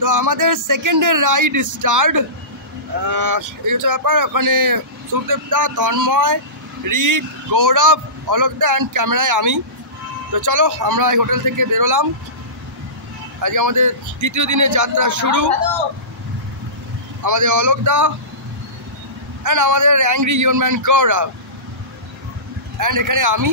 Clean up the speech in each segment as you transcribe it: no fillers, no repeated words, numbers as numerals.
তো আমাদের সেকেন্ডের রাইড স্টার্ট। এই হচ্ছে ব্যাপার। ওখানে সুখদেবদা, তন্ময়, রিক, গৌরব, অলোকদা অ্যান্ড ক্যামেরায় আমি। তো চলো আমরা এই হোটেল থেকে বেরোলাম। আজকে আমাদের দ্বিতীয় দিনের যাত্রা শুরু। আমাদের অলোকদা অ্যান্ড আমাদের অ্যাংরি ইউনম্যান গৌরব অ্যান্ড এখানে আমি।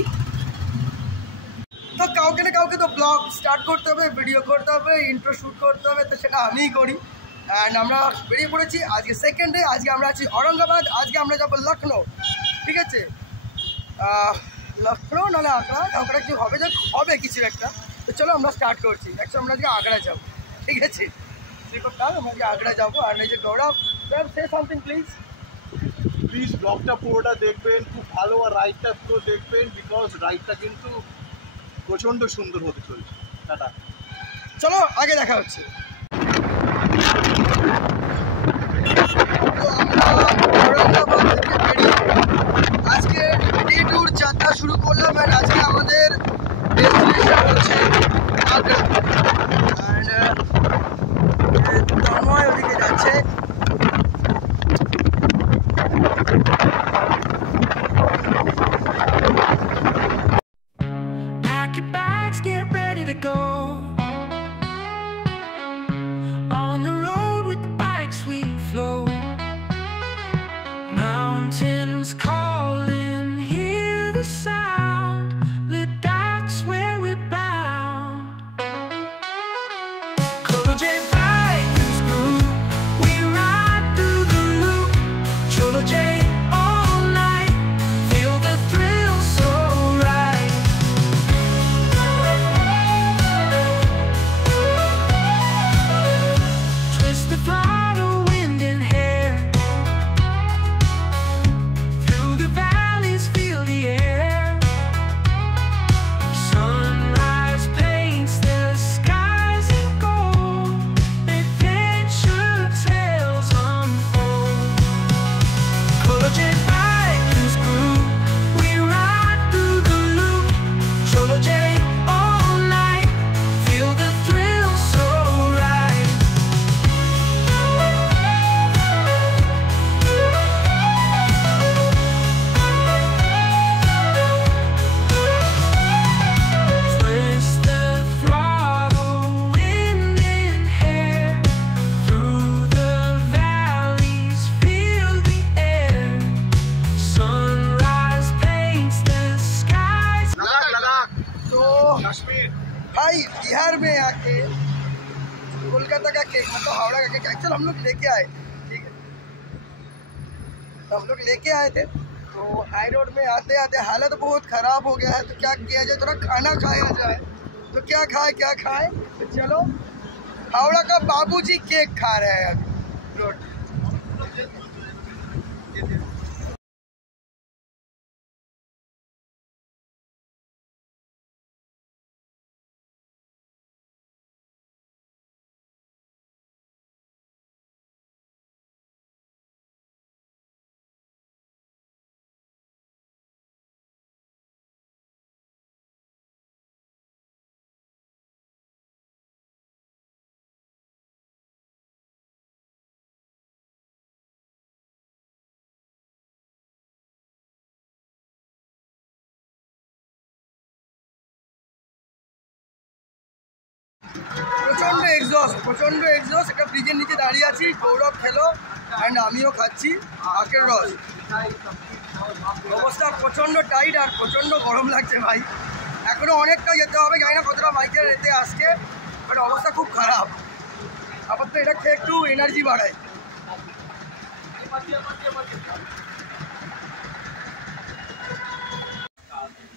তো কাউকে না কাউকে তো ব্লগ স্টার্ট করতে হবে, ভিডিও করতে হবে, ইন্ট্রো শ্যুট করতে হবে, তো সেটা আমিই করি। অ্যান্ড আমরা বেরিয়ে পড়েছি আজকে সেকেন্ড ডে। আজকে আমরা আছি ঔরঙ্গাবাদ। আজকে আমরা যাবো লখনৌ, ঠিক আছে? লখনৌ নাহলে আগ্রা, কাউকে কিছু হবে, যে হবে কিছু একটা। তো চলো আমরা স্টার্ট করছি। অ্যাকচুয়ালি আমরা আজকে আগ্রা যাবো, ঠিক আছে? আমরা আজকে আগ্রা যাবো। আর এই যে গৌরব, স্যার সে সামথিং প্লিজ। প্লিজ ব্লগটা পুরোটা দেখবেন, খুব ভালো। আর রাইডটা পুরো দেখবেন, বিকজ রাইডটা কিন্তু প্রচণ্ড সুন্দর হতে চলছে। টাটা, চলো আগে দেখা হচ্ছে। আজকে ডে ট্যুর যাত্রা শুরু করলাম। অ্যান্ড আজকে আমাদের ডেস্টিনেশন হচ্ছে আগ্রা। অ্যান্ড তন্ময় ওদিকে যাচ্ছে। Get ready to go on the road with the bikes we flow. Mountains calling, hear the sound, that's where we're bound. Cholo J bikes groove, we ride through the loop. Cholo J all night, feel the thrill so right. Twist the throttle, wind and hair, through the valleys feel the air. Sunrise paints the skies in gold, adventure tales unfold. Cholo J bikers groove, we ride through the loop. Cholo J all night, feel the thrill so right. Twist the throttle, wind and hair, through the valleys feel the air. Sunrise paints the skies. तो কাশ্মীর। भाई बिहार में आके कोलकाता का cake, मतलब हावड़ा का cake actual हम लोग लेके आए, ठीक है? तो हम लोग लेके आए थे। तो हाई रोड में आते आते हालत बहुत ख़राब हो गया है। तो क्या किया जाए, थोड़ा खाना खाया जाए। तो क्या खाए? तो चलो हावड़ा का बाबूजी केक खा रहे हैं अभी रोड। প্রচণ্ড এক্সস্ট। একটা ব্রিজের নিচে দাঁড়িয়ে আছি, গৌরব খেলো অ্যান্ড আমিও খাচ্ছি আখের রস। অবস্থা প্রচণ্ড টাইট আর প্রচণ্ড গরম লাগছে ভাই। এখনও অনেকটা যেতে হবে, জানি না কতটা বাইকের এতে আসছে, বাট অবস্থা খুব খারাপ। আপাতত এটা খেয়ে একটু এনার্জি বাড়ায়।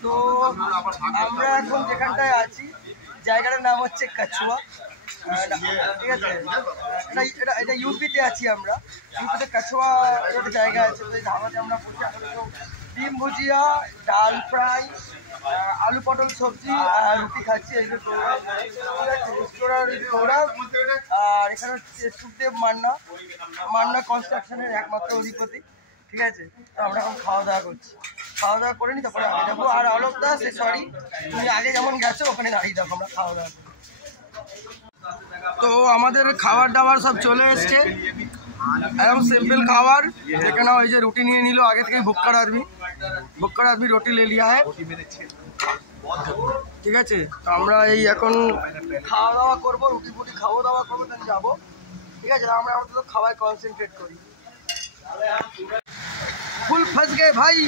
তো আমরা এখন যেখানটায় আছি জায়গাটার নাম হচ্ছে কাছুয়া, ঠিক আছে? এটা ইউপিতে আছি আমরা। ইউপিতে কাছুয়া একটা জায়গা আছে। তো এই ধাবাতে আমরা বসে ডিম ভুজিয়া, ডাল ফ্রাই, আলু পটল সবজি আর রুটি খাচ্ছি। এই যে গৌরব, আর এখানে হচ্ছে সুখদেব মান্না কনস্ট্রাকশনের একমাত্র অধিপতি, ঠিক আছে? তো আমরা এখন খাওয়া দাওয়া করছি। খাওয়া দাওয়া করে নি, তারপরে আগে যাবো। আর অলোক দা, সরি তুমি আগে যেমন গেছো ওখানে দাঁড়িয়ে দেখো, আমরা খাওয়া দাওয়া করি। তো আমাদের খাবার দাবার সব চলে এসছে, একদম সিম্পল খাবার। এখানে ওই যে রুটি নিয়ে নিল আগে থেকে, ভুক্কার আদমি রুটি লে লিয়া হ্যাঁ, ঠিক আছে। তো আমরা এই এখন খাওয়া দাওয়া করবো, রুটি ফুটি খাওয়া দাওয়া করবো, তাহলে যাবো, ঠিক আছে। আমরা আমাদের তো খাওয়ায় কনসেন্ট্রেট করি। फुल फंस गए भाई,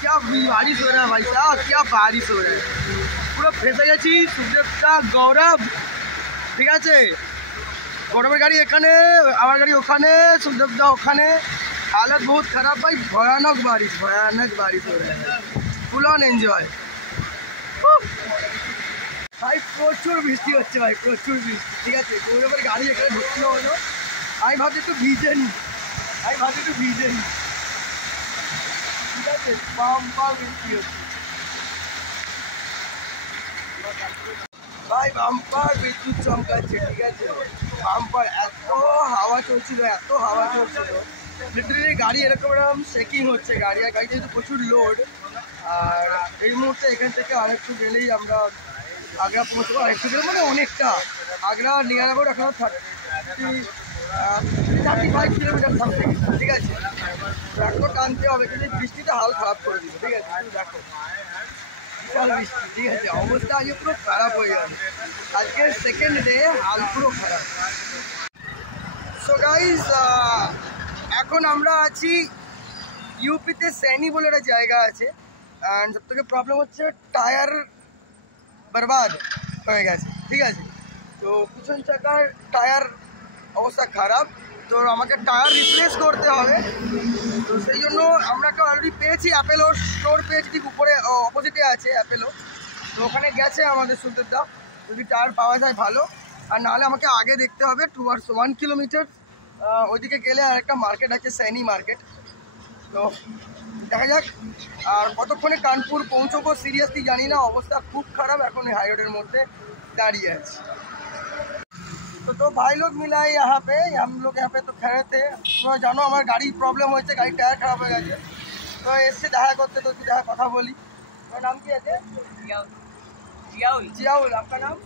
क्या बारिश हो रहा है भाई साहब, क्या बारिश हो रहा है, পুরো ফেসে গেছি। সুদেবদা, গৌরব, ঠিক আছে, গৌরবের গাড়ি এখানে, আমার গাড়ি ওখানে, সুদেবদা ওখানে, हालत बहुत खराब भाई, भयानक बारिश हो रहा है, फुल ऑन एंजॉय भाई। প্রচুর বৃষ্টি হচ্ছে ভাই, প্রচুর বৃষ্টি, ঠিক আছে। গৌরবের গাড়ি এখানে ঢুকলো হলো, আমি ভাবছি একটু ভিজেনি, ঠিক আছে। বাম্পার বৃষ্টি হচ্ছে ভাই, বাম্পার বিদ্যুৎ চমকাচ্ছে, ঠিক আছে। বাম্পার এত হাওয়া চলছিল, লিটারেলি গাড়ি এরকম শেকিং হচ্ছে, গাড়িতে যেহেতু প্রচুর লোড। আর এই মুহূর্তে এখান থেকে আরেকটু গেলেই আমরা আগ্রা পৌঁছবো, আরেকটু গেলে মানে অনেকটা, আগ্রা নিয়ার অ্যাবাউট এখন 35 কিলোমিটার সামথিং, ঠিক আছে। ট্রাক্টর টানতে হবে, কিন্তু বৃষ্টিতে হাল খারাপ করে দিল, ঠিক আছে। তুমি দেখো বিশাল বৃষ্টি, ঠিক আছে, অবস্থা আজকে পুরো খারাপ হয়ে যাবে। আজকে সেকেন্ড ডে, হাল পুরো খারাপ। সো গাইজ, এখন আমরা আছি ইউপিতে, সैनी বলে একটা জায়গা আছে। অ্যান্ড সব থেকে প্রবলেম হচ্ছে টায়ার বরবাদ হয়ে গেছে, ঠিক আছে। তো পিছন চাকার টায়ার অবস্থা খারাপ, তো আমাকে টায়ার রিপ্লেস করতে হবে। তো সেই জন্য আমরা একটা অলরেডি পেয়েছি, অ্যাপেলো স্টোর পেয়েছি, ঠিক উপরে অপোজিটে আছে অ্যাপেলো। তো ওখানে গেছে আমাদের সুন্দরদা, যদি টায়ার পাওয়া যায় ভালো, আর নাহলে আমাকে আগে দেখতে হবে 1 কিলোমিটার ওইদিকে গেলে আর একটা মার্কেট আছে, सैनी মার্কেট। তো দেখা যাক আর কতক্ষণে কানপুর পৌঁছবো সিরিয়াসলি জানি না, অবস্থা খুব খারাপ, এখন হাই রোডের মধ্যে দাঁড়িয়ে আছে। तो भाई लोग मिला है यहाँ पे, हम लोग यहाँ पे तो खड़े थे। तो जानो हमारे गाड़ी प्रॉब्लम हो, गाड़ी टायर खराब हो गए, तो इससे দেখা করতে, तो দেখা কথা বলি। तो नाम क्या है? जियाउल। आपका नाम?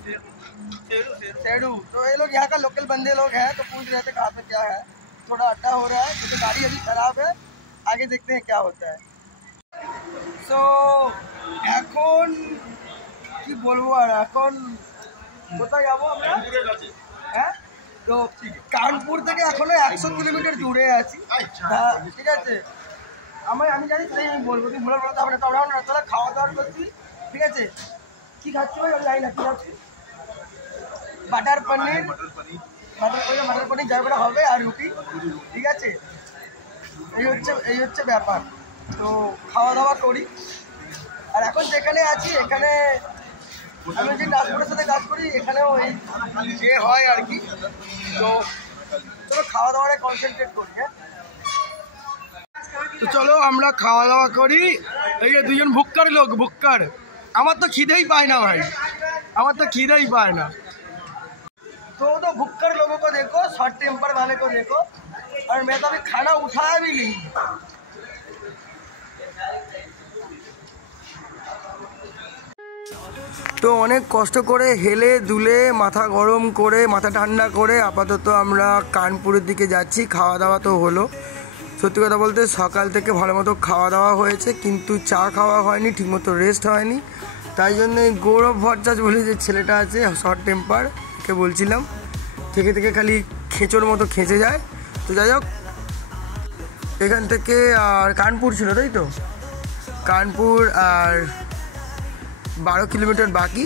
सेडू। तो ये लोग यहाँ का लोकल बंदे लोग हैं, तो पूछ रहे थे कहाँ पे क्या है, थोड़ा अड्डा हो रहा है, तो गाड़ी अभी खराब है, आगे देखते हैं क्या होता है। सो এখন কি বলবো, আর এখন কোথায় যাবো আমরা? হ্যাঁ, তো কানপুর থেকে এখনো 100 কিলোমিটার দূরে আছি, ঠিক আছে। আমি জানি সেটাই আমি বলবো, তুমি ভুলে বলতে হবে না। তো আমরা রাত্রে খাওয়া দাওয়া করছি, ঠিক আছে। কি খাচ্ছি ভাই আমি জানি না, কি খাচ্ছি, বাটার পনির যাই করে হবে, আর রুটি, ঠিক আছে। এই হচ্ছে ব্যাপার। তো খাওয়া দাওয়া করি। আর এখন যেখানে আছি, এখানে আমি যে ট্রান্সপোর্টের সাথে কাজ করি, এখানেও এই যে হয় আর কি। তো চলো খাওয়া দাওয়ারে কনসেন্ট্রেট করি। হ্যাঁ, তো চলো আমরা খাওয়া দাওয়া করি। এই যে দুজন ভুক্কার, আমার তো খিদেই পায় না ভাই, तो भुक्कर लोगों को देखो, शॉर्ट टेम्पर वाले को देखो, और मैं तो अभी खाना उठाया भी नहीं। তো অনেক কষ্ট করে হেলে দুলে মাথা গরম করে, মাথা ঠান্ডা করে আপাতত আমরা কানপুরের দিকে যাচ্ছি। খাওয়া দাওয়া তো হলো, সত্যি কথা বলতে সকাল থেকে ভালো মতো খাওয়া দাওয়া হয়েছে, কিন্তু চা খাওয়া হয়নি, ঠিকমতো রেস্ট হয়নি। তাই জন্য গৌরব ভট্টাচ বলে যে ছেলেটা আছে, শর্ট টেম্পার, কে বলছিলাম, থেকে খালি খেঁচোর মতো খেঁচে যায়। তো যাই হোক, এখান থেকে আর কানপুর ছিল, তাই তো, কানপুর আর 12 কিলোমিটার বাকি।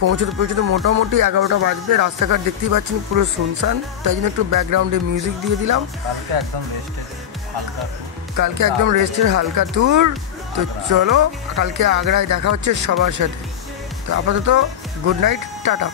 পৌঁছতে মোটামুটি 11টা বাজবে। রাস্তাঘাট দেখতেই পাচ্ছেন পুরো শুনশান, তাই জন্য একটু ব্যাকগ্রাউন্ডে মিউজিক দিয়ে দিলাম। কালকে একদম রেস্টের হালকা ট্যুর। তো চলো, কালকে আগ্রায় দেখা হচ্ছে সবার সাথে। তো আপাতত গুড নাইট, টাটা।